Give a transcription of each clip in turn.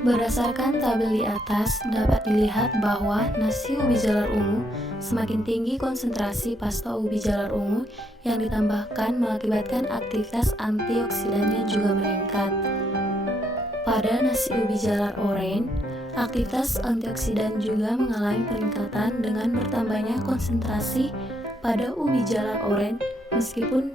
Berdasarkan tabel di atas, dapat dilihat bahwa nasi ubi jalar ungu semakin tinggi konsentrasi pasta ubi jalar ungu yang ditambahkan mengakibatkan aktivitas antioksidannya juga meningkat. Pada nasi ubi jalar oranye, aktivitas antioksidan juga mengalami peningkatan dengan bertambahnya konsentrasi pada ubi jalar oranye meskipun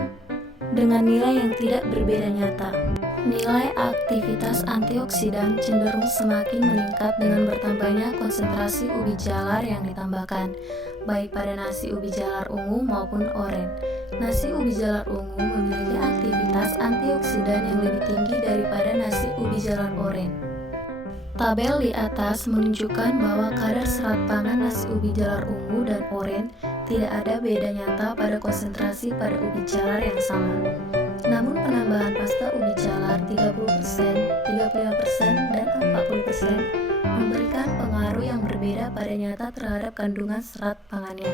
dengan nilai yang tidak berbeda nyata. Nilai aktivitas antioksidan cenderung semakin meningkat dengan bertambahnya konsentrasi ubi jalar yang ditambahkan, baik pada nasi ubi jalar ungu maupun oranye. Nasi ubi jalar ungu memiliki aktivitas antioksidan yang lebih tinggi daripada nasi ubi jalar oranye. Tabel di atas menunjukkan bahwa kadar serat pangan nasi ubi jalar ungu dan oranye tidak ada beda nyata pada konsentrasi pada ubi jalar yang sama. Namun penambahan pasta ubi jalar 30%, 35%, dan 40% memberikan pengaruh yang berbeda pada nyata terhadap kandungan serat pangannya.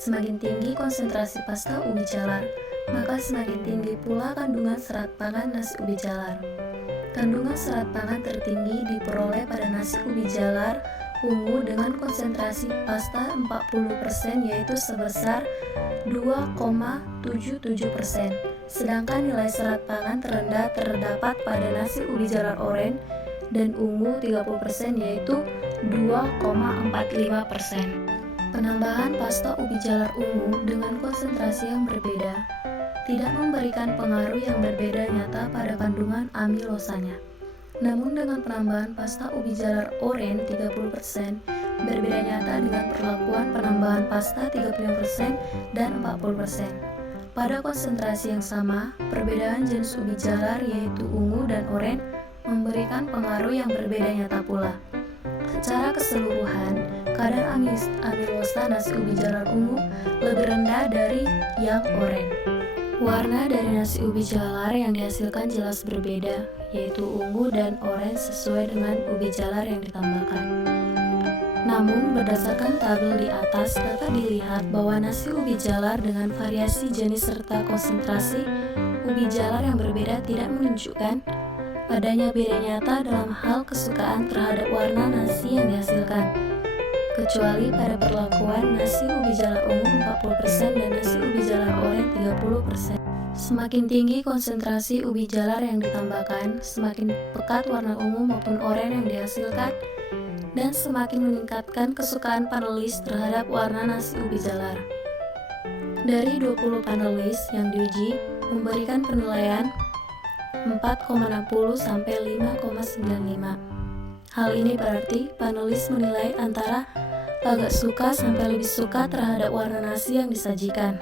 Semakin tinggi konsentrasi pasta ubi jalar, maka semakin tinggi pula kandungan serat pangan nasi ubi jalar. Kandungan serat pangan tertinggi diperoleh pada nasi ubi jalar ungu dengan konsentrasi pasta 40% yaitu sebesar 2,77%. Sedangkan nilai serat pangan terendah terdapat pada nasi ubi jalar oranye dan ungu 30% yaitu 2,45%. Penambahan pasta ubi jalar ungu dengan konsentrasi yang berbeda tidak memberikan pengaruh yang berbeda nyata pada kandungan amilosanya. Namun dengan penambahan pasta ubi jalar oranye 30% berbeda nyata dengan perlakuan penambahan pasta 35% dan 40%. Pada konsentrasi yang sama, perbedaan jenis ubi jalar yaitu ungu dan oranye memberikan pengaruh yang berbeda nyata pula. Secara keseluruhan, kadar amilosa nasi ubi jalar ungu lebih rendah dari yang oranye. Warna dari nasi ubi jalar yang dihasilkan jelas berbeda, yaitu ungu dan oranye sesuai dengan ubi jalar yang ditambahkan. Namun, berdasarkan tabel di atas dapat dilihat bahwa nasi ubi jalar dengan variasi jenis serta konsentrasi ubi jalar yang berbeda tidak menunjukkan adanya beda nyata dalam hal kesukaan terhadap warna nasi yang dihasilkan, kecuali pada perlakuan nasi ubi jalar ungu 40% dan nasi ubi jalar oranye 30%. Semakin tinggi konsentrasi ubi jalar yang ditambahkan, semakin pekat warna ungu maupun oranye yang dihasilkan, dan semakin meningkatkan kesukaan panelis terhadap warna nasi ubi jalar. Dari 20 panelis yang diuji memberikan penilaian 4,60 sampai 5,95. Hal ini berarti panelis menilai antara agak suka sampai lebih suka terhadap warna nasi yang disajikan.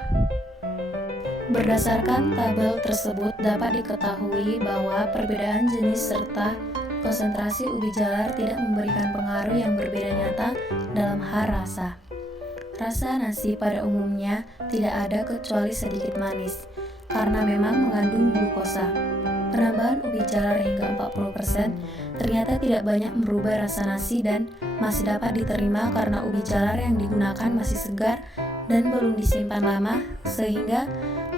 Berdasarkan tabel tersebut dapat diketahui bahwa perbedaan jenis serta konsentrasi ubi jalar tidak memberikan pengaruh yang berbeda nyata dalam hal rasa. Rasa nasi pada umumnya tidak ada kecuali sedikit manis, karena memang mengandung glukosa. Penambahan ubi jalar hingga 40% ternyata tidak banyak merubah rasa nasi dan masih dapat diterima karena ubi jalar yang digunakan masih segar dan belum disimpan lama, sehingga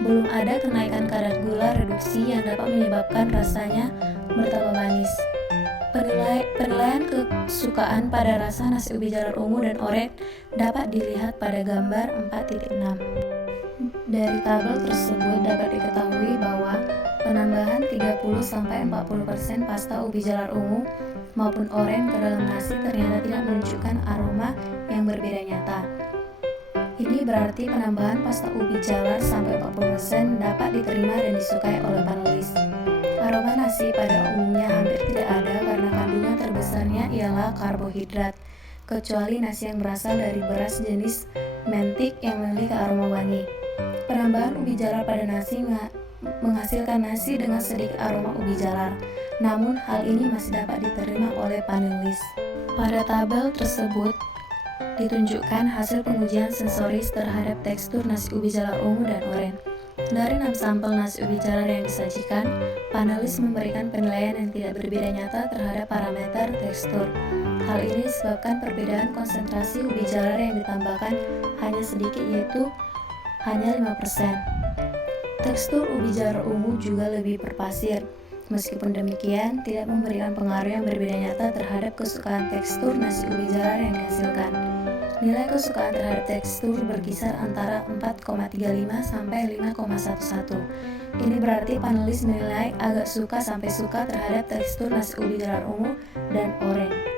belum ada kenaikan kadar gula reduksi yang dapat menyebabkan rasanya bertambah manis. Penilaian kesukaan pada rasa nasi ubi jalar ungu dan oranye dapat dilihat pada gambar 4.6. Dari tabel tersebut dapat diketahui bahwa penambahan 30-40% pasta ubi jalar ungu maupun oranye ke dalam nasi ternyata tidak menunjukkan aroma yang berbeda nyata. Ini berarti penambahan pasta ubi jalar sampai 40% dapat diterima dan disukai oleh panelis. Aroma nasi pada umumnya hampir tidak ada karena kandungan terbesarnya ialah karbohidrat, kecuali nasi yang berasal dari beras jenis mentik yang memiliki aroma wangi. Penambahan ubi jalar pada nasi menghasilkan nasi dengan sedikit aroma ubi jalar, namun hal ini masih dapat diterima oleh panelis. Pada tabel tersebut ditunjukkan hasil pengujian sensoris terhadap tekstur nasi ubi jalar ungu dan oranye. Dari 6 sampel nasi ubi jalar yang disajikan, panelis memberikan penilaian yang tidak berbeda nyata terhadap parameter tekstur. Hal ini disebabkan perbedaan konsentrasi ubi jalar yang ditambahkan hanya sedikit, yaitu hanya 5%. Tekstur ubi jalar ungu juga lebih berpasir. Meskipun demikian, tidak memberikan pengaruh yang berbeda nyata terhadap kesukaan tekstur nasi ubi jalar yang dihasilkan. Nilai kesukaan terhadap tekstur berkisar antara 4,35 sampai 5,11. Ini berarti panelis menilai agak suka sampai suka terhadap tekstur nasi ubi jalar ungu dan oranye.